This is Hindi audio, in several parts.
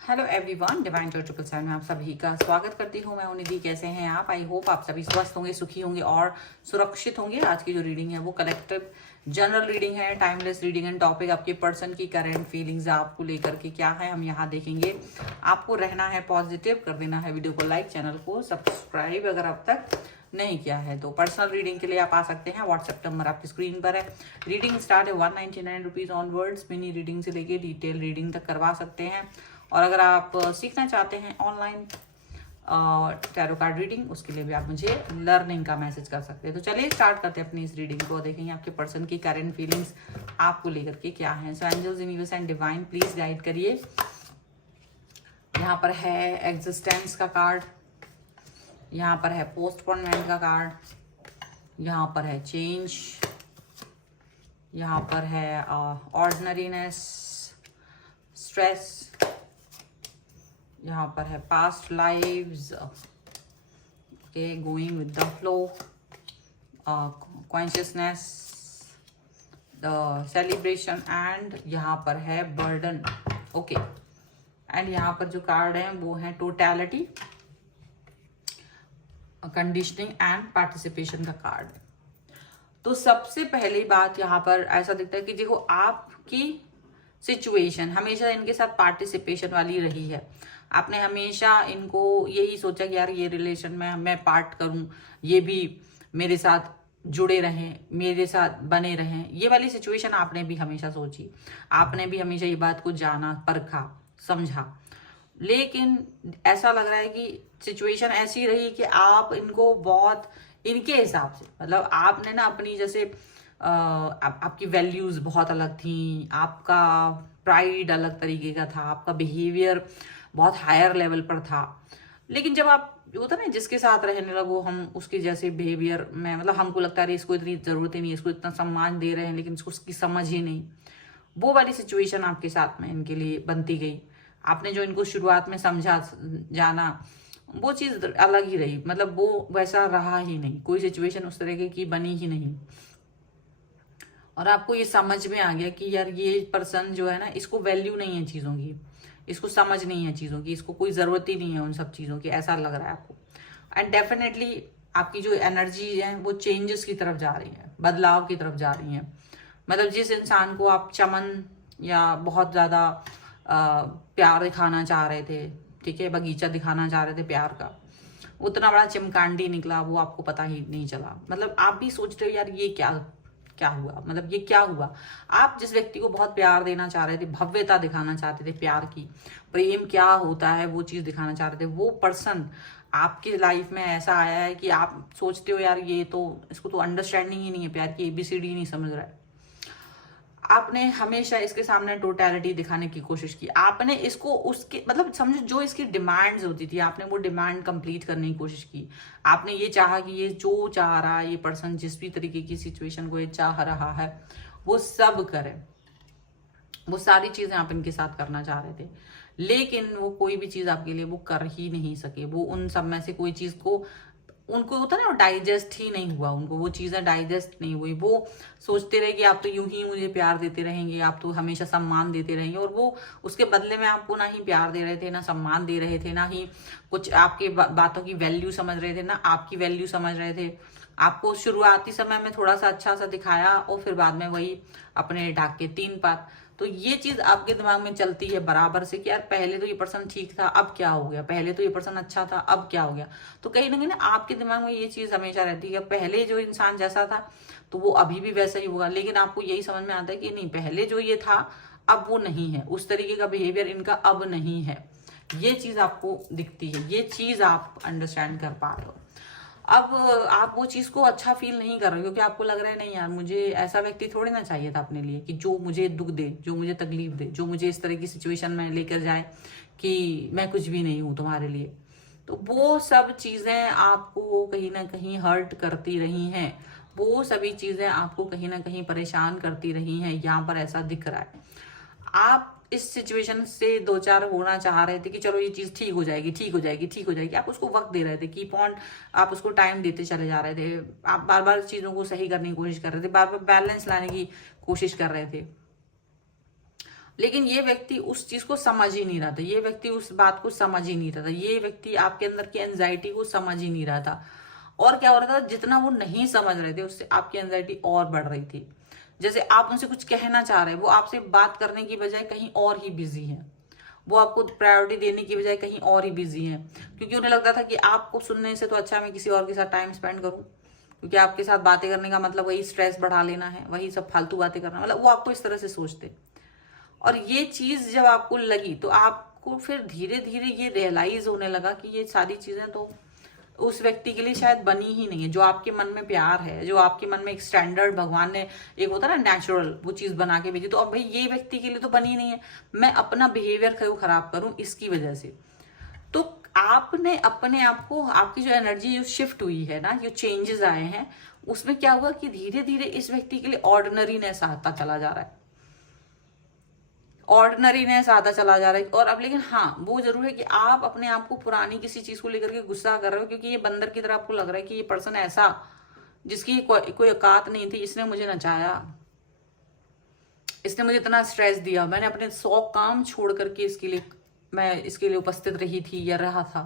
हेलो एवरीवन, डिवाइन टू 777 में आप सभी का स्वागत करती हूँ। मैं हूं निधि। कैसे हैं आप? आई होप आप सभी स्वस्थ होंगे, सुखी होंगे और सुरक्षित होंगे। आज की जो रीडिंग है वो कलेक्टिव जनरल रीडिंग है, टाइमलेस रीडिंग एंड टॉपिक आपके पर्सन की करंट फीलिंग्स आपको लेकर के क्या है हम यहाँ देखेंगे। आपको रहना है पॉजिटिव, कर देना है वीडियो को लाइक, चैनल को सब्सक्राइब अगर अब तक नहीं किया है तो। पर्सनल रीडिंग के लिए आप आ सकते हैं, व्हाट्सएप नंबर आपकी स्क्रीन पर है। रीडिंग स्टार्ट है 199 रुपीज ऑनवर्ड्स। मिनी रीडिंग से लेके डिटेल रीडिंग तक करवा सकते हैं। और अगर आप सीखना चाहते हैं ऑनलाइन टैरो कार्ड रीडिंग, उसके लिए भी आप मुझे लर्निंग का मैसेज कर सकते हैं। तो चलिए स्टार्ट करते हैं अपनी इस रीडिंग को। देखेंगे आपके पर्सन की करंट फीलिंग्स आपको लेकर के क्या है। So angels, universe and divine please guide करिए। यहाँ पर है एग्जिस्टेंस का कार्ड, यहाँ पर है पोस्टपोनमेंट का कार्ड, यहाँ पर है चेंज, यहाँ पर है ऑर्डिनरीनेस, स्ट्रेस, यहाँ पर है past lives, okay, going with the flow, consciousness, the celebration and यहाँ पर है बर्डन। ओके, एंड यहाँ पर जो कार्ड है वो है टोटैलिटी, कंडीशनिंग एंड पार्टिसिपेशन का कार्ड। तो सबसे पहली बात यहाँ पर ऐसा दिखता है कि देखो आपकी सिचुएशन हमेशा इनके साथ पार्टिसिपेशन वाली रही है। आपने हमेशा इनको यही सोचा कि यार ये रिलेशन में मैं पार्ट करूं, ये भी मेरे साथ जुड़े रहें, मेरे साथ बने रहें। ये वाली सिचुएशन आपने भी हमेशा सोची, आपने भी हमेशा ये बात को जाना, परखा, समझा। लेकिन ऐसा लग रहा है कि सिचुएशन ऐसी रही कि आप इनको बहुत इनके हिसाब से, मतलब आपने ना अपनी जैसे आपकी वैल्यूज बहुत अलग थी, आपका प्राइड अलग तरीके का था, आपका बिहेवियर बहुत हायर लेवल पर था। लेकिन जब आप होता ना जिसके साथ रहने लगो, हम उसके जैसे बिहेवियर में, मतलब हमको लगता है इसको इतनी जरूरत ही नहीं, इसको इतना सम्मान दे रहे हैं लेकिन इसको उसकी समझ ही नहीं। वो वाली सिचुएशन आपके साथ में इनके लिए बनती गई। आपने जो इनको शुरुआत में समझा, जाना, वो चीज अलग ही रही, मतलब वो वैसा रहा ही नहीं। कोई सिचुएशन उस तरह की बनी ही नहीं। और आपको ये समझ में आ गया कि यार ये पर्सन जो है ना, इसको वैल्यू नहीं है चीज़ों की, इसको समझ नहीं है चीज़ों की, इसको कोई ज़रूरत ही नहीं है उन सब चीज़ों की, ऐसा लग रहा है आपको। एंड डेफिनेटली आपकी जो एनर्जी है वो चेंजेस की तरफ जा रही है, बदलाव की तरफ जा रही है। मतलब जिस इंसान को आप चमन या बहुत ज़्यादा प्यार दिखाना चाह रहे थे, ठीक है, बगीचा दिखाना चाह रहे थे प्यार का, उतना बड़ा चिमकांडी निकला, वो आपको पता ही नहीं चला। मतलब आप भी सोच रहे हो यार ये क्या क्या हुआ, मतलब ये क्या हुआ। आप जिस व्यक्ति को बहुत प्यार देना चाह रहे थे, भव्यता दिखाना चाहते थे प्यार की, प्रेम क्या होता है वो चीज दिखाना चाह रहे थे, वो पर्सन आपकी लाइफ में ऐसा आया है कि आप सोचते हो यार ये तो, इसको तो अंडरस्टैंडिंग ही नहीं है प्यार की, ABCD नहीं समझ रहा है। आपने हमेशा इसके सामने टोटैलिटी दिखाने की कोशिश की, आपने इसको उसके मतलब समझो जो इसकी डिमांड्स होती थी, आपने वो डिमांड कंप्लीट करने की कोशिश की। आपने ये चाहा कि ये जो चाह रहा है, ये पर्सन जिस भी तरीके की सिचुएशन को ये चाह रहा है वो सब करे, वो सारी चीजें आप इनके साथ करना चाह रहे थे। लेकिन वो कोई भी चीज आपके लिए वो कर ही नहीं सके। वो उन सब में से कोई चीज को, उनको होता ना, डाइजेस्ट ही नहीं हुआ, उनको वो चीजें डाइजेस्ट नहीं हुई। वो सोचते रहे कि आप तो यूं ही मुझे प्यार देते रहेंगे, आप तो हमेशा सम्मान देते रहेंगे, और वो उसके बदले में आपको ना ही प्यार दे रहे थे, ना सम्मान दे रहे थे, ना ही कुछ आपके बातों की वैल्यू समझ रहे थे, ना आपकी वैल्यू समझ रहे थे। आपको शुरुआती समय में थोड़ा सा अच्छा सा दिखाया और फिर बाद में वही अपने ढाक के तीन पात। तो ये चीज आपके दिमाग में चलती है बराबर से कि यार पहले तो ये पर्सन ठीक था, अब क्या हो गया, पहले तो ये पर्सन अच्छा था, अब क्या हो गया। तो कहीं ना आपके दिमाग में ये चीज हमेशा रहती है, पहले जो इंसान जैसा था तो वो अभी भी वैसा ही होगा। लेकिन आपको यही समझ में आता है कि नहीं, पहले जो ये था अब वो नहीं है, उस तरीके का बिहेवियर इनका अब नहीं है। ये चीज आपको दिखती है, ये चीज आप अंडरस्टैंड कर पा रहे हो। अब आप वो चीज को अच्छा फील नहीं कर रहे, क्योंकि आपको लग रहा है नहीं यार, मुझे ऐसा व्यक्ति थोड़ी ना चाहिए था अपने लिए कि जो मुझे दुख दे, जो मुझे तकलीफ दे, जो मुझे इस तरह की सिचुएशन में लेकर जाए कि मैं कुछ भी नहीं हूं तुम्हारे लिए। तो वो सब चीजें आपको कहीं ना कहीं हर्ट करती रही हैं, वो सभी चीजें आपको कहीं ना कहीं परेशान करती रही हैं। यहाँ पर ऐसा दिख रहा है आप इस सिचुएशन से दो चार होना चाह रहे थे कि चलो ये चीज ठीक हो जाएगी, ठीक हो जाएगी, ठीक हो जाएगी। आप उसको वक्त दे रहे थे, कीप ऑन, आप उसको टाइम देते चले जा रहे थे, आप बार बार चीजों को सही करने की कोशिश कर रहे थे, बार बार बैलेंस लाने की कोशिश कर रहे थे। लेकिन ये व्यक्ति उस चीज को समझ ही नहीं रहा था, ये व्यक्ति उस बात को समझ ही नहीं रहा था, ये व्यक्ति आपके अंदर की एंजाइटी को समझ ही नहीं रहा था। और क्या हो रहा था, जितना वो नहीं समझ रहे थे उससे आपकी एंजाइटी और बढ़ रही थी। जैसे आप उनसे कुछ कहना चाह रहे हैं, वो आपसे बात करने की बजाय कहीं और ही बिजी है, वो आपको प्रायोरिटी देने की बजाय कहीं और ही बिजी है, क्योंकि उन्हें लगता था कि आपको सुनने से तो अच्छा मैं किसी और के साथ टाइम स्पेंड करूं, क्योंकि आपके साथ बातें करने का मतलब वही स्ट्रेस बढ़ा लेना है, वही सब फालतू बातें करना, मतलब वो आपको इस तरह से सोचते। और ये चीज जब आपको लगी तो आपको फिर धीरे धीरे ये रियलाइज होने लगा कि ये सारी चीजें तो उस व्यक्ति के लिए शायद बनी ही नहीं है। जो आपके मन में प्यार है, जो आपके मन में एक स्टैंडर्ड भगवान ने एक होता है ना नेचुरल वो चीज बना के भेजी, तो अब भाई ये व्यक्ति के लिए तो बनी नहीं है, मैं अपना बिहेवियर क्यों खराब करूं इसकी वजह से। तो आपने अपने आप को, आपकी जो एनर्जी जो शिफ्ट हुई है ना, जो चेंजेस आए हैं, उसमें क्या हुआ कि धीरे धीरे इस व्यक्ति के लिए ऑर्डिनरीनेस आता चला जा रहा है, ऑर्डिनरीनेस आता चला जा रहा है। और अब लेकिन हाँ, वो जरूर है कि आप अपने आप को पुरानी किसी चीज को लेकर के गुस्सा कर रहे हो, क्योंकि ये बंदर की तरह आपको लग रहा है कि ये पर्सन ऐसा जिसकी कोई औकात नहीं थी, इसने मुझे नचाया, इसने मुझे इतना स्ट्रेस दिया, मैंने अपने 100 काम छोड़ करके मैं इसके लिए उपस्थित रही थी या रहा था,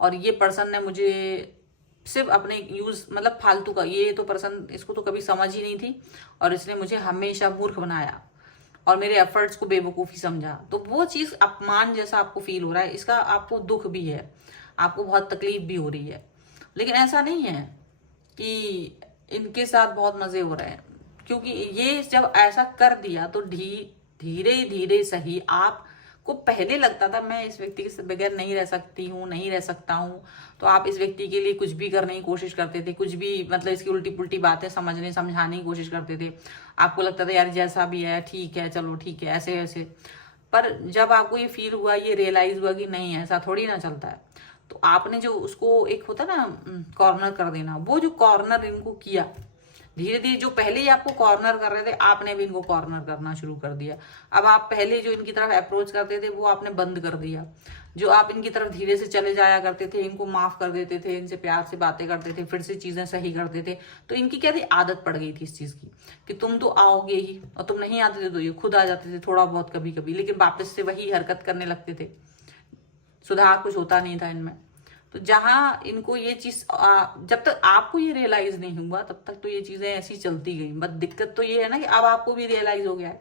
और ये पर्सन ने मुझे सिर्फ अपने यूज मतलब फालतू का, ये तो पर्सन, इसको तो कभी समझ ही नहीं थी और इसने मुझे हमेशा मूर्ख बनाया और मेरे एफर्ट्स को बेवकूफ़ी समझा। तो वो चीज़ अपमान जैसा आपको फील हो रहा है, इसका आपको दुख भी है, आपको बहुत तकलीफ भी हो रही है। लेकिन ऐसा नहीं है कि इनके साथ बहुत मज़े हो रहे हैं, क्योंकि ये जब ऐसा कर दिया तो धीरे धीरे सही आपको पहले लगता था मैं इस व्यक्ति के बगैर नहीं रह सकती हूँ, नहीं रह सकता हूँ, तो आप इस व्यक्ति के लिए कुछ भी करने की कोशिश करते थे, कुछ भी मतलब इसकी उल्टी पुल्टी बातें समझाने की कोशिश करते थे। आपको लगता था यार जैसा भी है ठीक है, चलो ठीक है, ऐसे ऐसे। पर जब आपको ये फील हुआ, ये रियलाइज हुआ कि नहीं ऐसा थोड़ी ना चलता है, तो आपने जो उसको एक होता ना कॉर्नर कर देना, वो जो कॉर्नर इनको किया धीरे धीरे, जो पहले ही आपको कॉर्नर कर रहे थे आपने भी इनको कॉर्नर करना शुरू कर दिया। अब आप पहले जो इनकी तरफ अप्रोच करते थे वो आपने बंद कर दिया, जो आप इनकी तरफ धीरे से चले जाया करते थे, इनको माफ कर देते थे, इनसे प्यार से बातें करते थे, फिर से चीजें सही करते थे, तो इनकी क्या थी, आदत पड़ गई थी इस चीज की कि तुम तो आओगे ही, और तुम नहीं आते थे तो ये खुद आ जाते थे थोड़ा बहुत कभी कभी, लेकिन वापस से वही हरकत करने लगते थे, सुधार कुछ होता नहीं था इनमें। तो जहां इनको ये चीज जब तक आपको ये रियलाइज नहीं हुआ तब तक तो ये चीजें ऐसी चलती गई। बट दिक्कत तो ये है ना कि अब आपको भी रियलाइज हो गया है,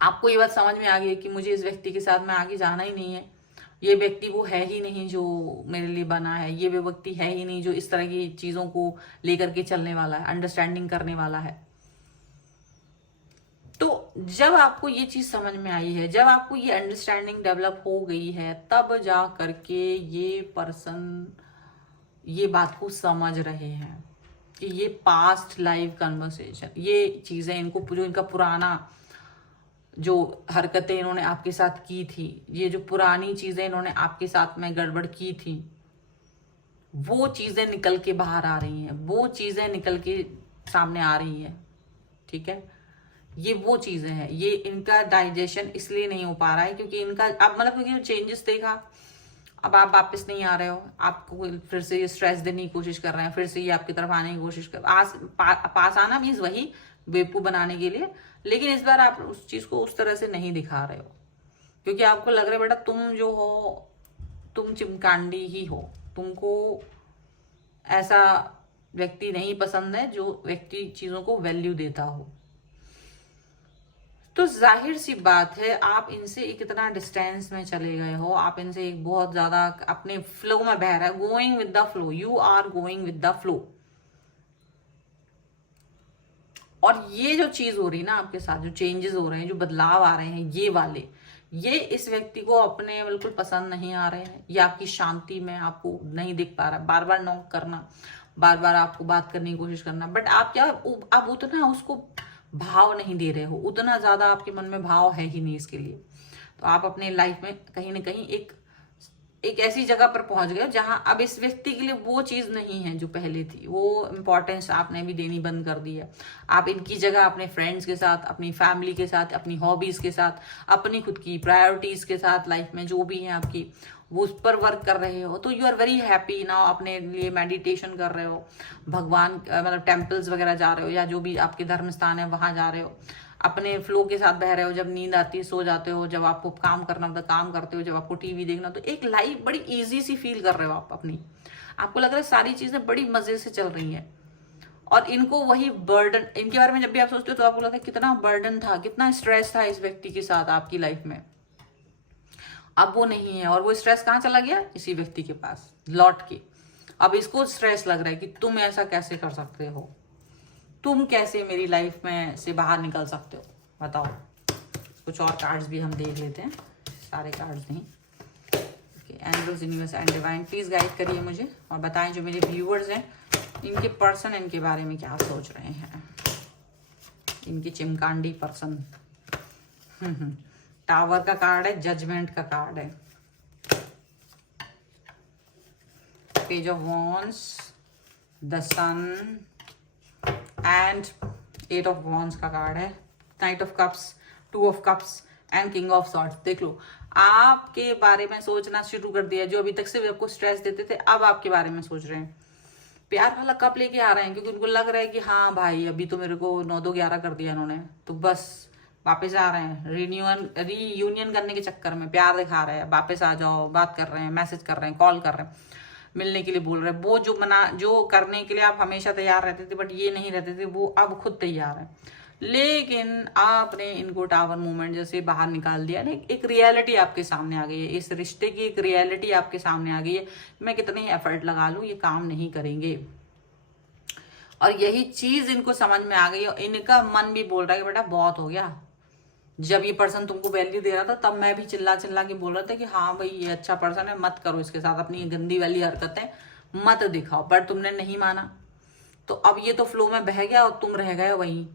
आपको ये बात समझ में आ गई कि मुझे इस व्यक्ति के साथ में आगे जाना ही नहीं है, ये व्यक्ति वो है ही नहीं जो मेरे लिए बना है, ये वो व्यक्ति है ही नहीं जो इस तरह की चीजों को लेकर के चलने वाला है, अंडरस्टैंडिंग करने वाला है। तो जब आपको ये चीज समझ में आई है, जब आपको ये अंडरस्टैंडिंग डेवलप हो गई है, तब जा करके ये पर्सन ये बात को समझ रहे हैं कि ये पास्ट लाइफ कन्वर्सेशन, ये चीजें इनको जो इनका पुराना जो हरकतें इन्होंने आपके साथ की थी, ये जो पुरानी चीजें इन्होंने आपके साथ में गड़बड़ की थी, वो चीजें निकल के बाहर आ रही हैं, वो चीजें निकल के सामने आ रही हैं। ठीक है, ये वो चीजें हैं, ये इनका डाइजेशन इसलिए नहीं हो पा रहा है क्योंकि इनका अब मतलब क्योंकि चेंजेस देखा, अब आप वापस नहीं आ रहे हो, आपको फिर से ये स्ट्रेस देने की कोशिश कर रहे हैं, फिर से ये आपकी तरफ आने की कोशिश कर पास आना मीन्स वही बेवकूफ बनाने के लिए। लेकिन इस बार आप उस चीज को उस तरह से नहीं दिखा रहे हो, क्योंकि आपको लग रहा है बेटा तुम जो हो तुम चिमकांडी ही हो, तुमको ऐसा व्यक्ति नहीं पसंद है जो व्यक्ति चीजों को वैल्यू देता हो। तो जाहिर सी बात है आप इनसे एक इतना डिस्टेंस में चले गए हो, आप इनसे एक बहुत ज्यादा अपने फ्लो में बह रहा है, going with the flow, you are going with the flow. और ये जो चीज हो रही है ना आपके साथ, जो चेंजेस हो रहे हैं, जो बदलाव आ रहे हैं, ये वाले ये इस व्यक्ति को अपने बिल्कुल पसंद नहीं आ रहे हैं, ये आपकी शांति में आपको नहीं दिख पा रहा, बार बार नॉक करना, बार बार आपको बात करने की कोशिश करना, बट आप क्या आप उतना उसको भाव नहीं दे रहे हो, उतना ज्यादा आपके मन में भाव है ही नहीं इसके लिए। तो आप अपने लाइफ में कहीं ना कहीं एक ऐसी जगह पर पहुंच गए जहां अब इस व्यक्ति के लिए वो चीज नहीं है जो पहले थी, वो इंपॉर्टेंस आपने भी देनी बंद कर दी है। आप इनकी जगह अपने फ्रेंड्स के साथ, अपनी फैमिली के साथ, अपनी हॉबीज के साथ, अपनी खुद की प्रायोरिटीज के साथ, लाइफ में जो भी है आपकी, वो उस पर वर्क कर रहे हो। तो you are very happy now, अपने लिए मेडिटेशन कर रहे हो, भगवान मतलब टेम्पल्स वगैरह जा रहे हो, या जो भी आपके धर्म स्थान है वहां जा रहे हो, अपने फ्लो के साथ बह रहे हो, जब नींद आती है सो जाते हो, जब आपको काम करना होता है काम करते हो, जब आपको टीवी देखना, तो एक लाइफ बड़ी इजी सी फील कर रहे हो आप अपनी, आपको लग रहा है सारी चीजें बड़ी मजे से चल रही हैं। और इनको वही बर्डन, इनके बारे में जब भी आप सोचते हो तो आपको लगता है कितना बर्डन था, कितना स्ट्रेस था इस व्यक्ति के साथ आपकी लाइफ में। अब वो नहीं है, और वो स्ट्रेस कहाँ चला गया, इसी व्यक्ति के पास लौट के। अब इसको स्ट्रेस लग रहा है कि तुम ऐसा कैसे कर सकते हो, तुम कैसे मेरी लाइफ में से बाहर निकल सकते हो, बताओ। कुछ और कार्ड्स भी हम देख लेते हैं, सारे कार्ड्स नहीं। Angels, universe and divine please guide करिए मुझे, और बताएं जो मेरे व्यूअर्स हैं इनके पर्सन इनके बारे में क्या सोच रहे हैं, इनकी चिमकांडी पर्सन। टावर का कार्ड है, जजमेंट का कार्ड है, page of wands, the sun and 8 of wands का कार्ड है, knight of cups, 2 of cups and king of swords. देख लो, आपके बारे में सोचना शुरू कर दिया, जो अभी तक से आपको स्ट्रेस देते थे अब आपके बारे में सोच रहे हैं। प्यार वाला कप लेके आ रहे हैं, क्योंकि उनको लग रहा है कि हाँ भाई अभी तो मेरे को 9-2-11 कर दिया इन्होंने, तो बस वापस आ रहे हैं, रीयूनियन करने के चक्कर में प्यार दिखा रहे हैं, वापस आ जाओ, बात कर रहे हैं, मैसेज कर रहे हैं, कॉल कर रहे हैं, मिलने के लिए बोल रहे हैं। वो जो करने के लिए आप हमेशा तैयार रहते थे बट ये नहीं रहते थे, वो अब खुद तैयार है। लेकिन आपने इनको टावर मूवमेंट जैसे बाहर निकाल दिया ना, एक रियलिटी आपके सामने आ गई है, इस रिश्ते की एक रियलिटी आपके सामने आ गई है। मैं कितने एफर्ट लगा लूं ये काम नहीं करेंगे, और यही चीज इनको समझ में आ गई है। इनका मन भी बोल रहा है कि बेटा बहुत हो गया, जब ये पर्सन तुमको वैल्यू दे रहा था तब मैं भी चिल्ला चिल्ला के बोल रहा था कि हाँ भाई ये अच्छा पर्सन है, मत करो इसके साथ अपनी गंदी वाली हरकतें मत दिखाओ, बट तुमने नहीं माना, तो अब ये तो फ्लो में बह गया और तुम रह गए वहीं।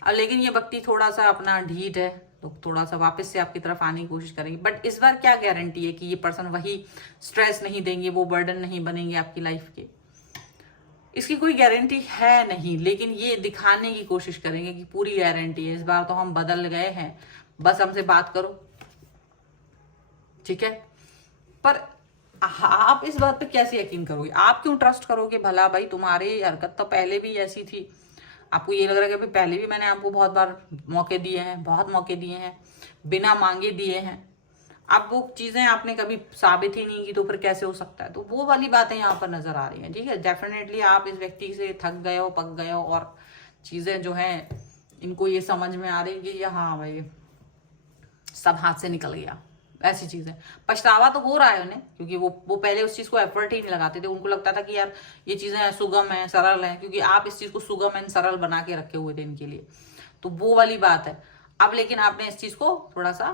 अब लेकिन ये व्यक्ति थोड़ा सा अपना ढीठ है, तो थोड़ा सा वापस से आपकी तरफ आने की कोशिश करेंगे, बट इस बार क्या गारंटी है कि ये पर्सन वही स्ट्रेस नहीं देंगे, वो बर्डन नहीं बनेंगे आपकी लाइफ के, इसकी कोई गारंटी है नहीं। लेकिन ये दिखाने की कोशिश करेंगे कि पूरी गारंटी है, इस बार तो हम बदल गए हैं, बस हमसे बात करो, ठीक है। पर आप इस बात पे कैसे यकीन करोगे, आप क्यों ट्रस्ट करोगे, भला भाई तुम्हारी हरकत तो पहले भी ऐसी थी, आपको ये लग रहा है कि पहले भी मैंने आपको बहुत बार मौके दिए हैं, बहुत मौके दिए हैं, बिना मांगे दिए हैं, अब वो चीजें आपने कभी साबित ही नहीं की, तो फिर कैसे हो सकता है। तो वो वाली बातें यहाँ पर नजर आ रही हैं, ठीक है। डेफिनेटली आप इस व्यक्ति से थक गए हो, पक गए हो, और चीजें जो हैं इनको ये समझ में आ रही कि हाँ भाई सब हाथ से निकल गया, ऐसी चीजें। पछतावा तो हो रहा है उन्हें, क्योंकि वो पहले उस चीज को एफर्ट ही नहीं लगाते थे, उनको लगता था कि यार ये चीजें सुगम है, सरल है, क्योंकि आप इस चीज को सुगम एंड सरल बना के रखे हुए थे इनके लिए, तो वो वाली बात है। अब लेकिन आपने इस चीज को थोड़ा सा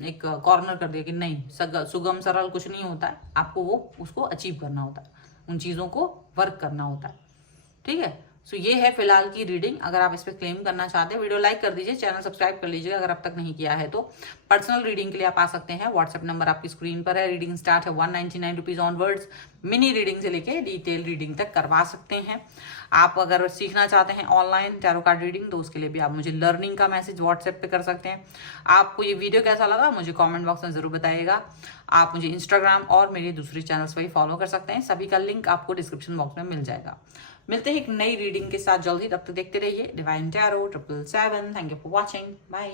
एक कॉर्नर कर दिया कि नहीं, सुगम सरल कुछ नहीं होता है, आपको वो उसको अचीव करना होता है, उन चीजों को वर्क करना होता है, ठीक है। सो ये है फिलहाल की रीडिंग। अगर आप इस पर क्लेम करना चाहते हैं वीडियो लाइक कर दीजिए, चैनल सब्सक्राइब कर लीजिए अगर अब तक नहीं किया है तो। पर्सनल रीडिंग के लिए आप आ सकते हैं, व्हाट्सएप नंबर आपकी स्क्रीन पर है। रीडिंग स्टार्ट है 199 रुपीज ऑनवर्ड्स, मिनी रीडिंग से लेके डिटेल रीडिंग तक करवा सकते हैं। आप अगर सीखना चाहते हैं ऑनलाइन टैरो कार्ड रीडिंग, तो उसके लिए भी आप मुझे लर्निंग का मैसेज व्हाट्सएप पे कर सकते हैं। आपको ये वीडियो कैसा लगा मुझे कमेंट बॉक्स में जरूर बताइएगा। आप मुझे इंस्टाग्राम और मेरे दूसरे चैनल्स पर भी फॉलो कर सकते हैं, सभी का लिंक आपको डिस्क्रिप्शन बॉक्स में मिल जाएगा। मिलते हैं एक नई रीडिंग के साथ जल्दी, तब तक देखते रहिए divine tarot 777। Thank you for watching, bye.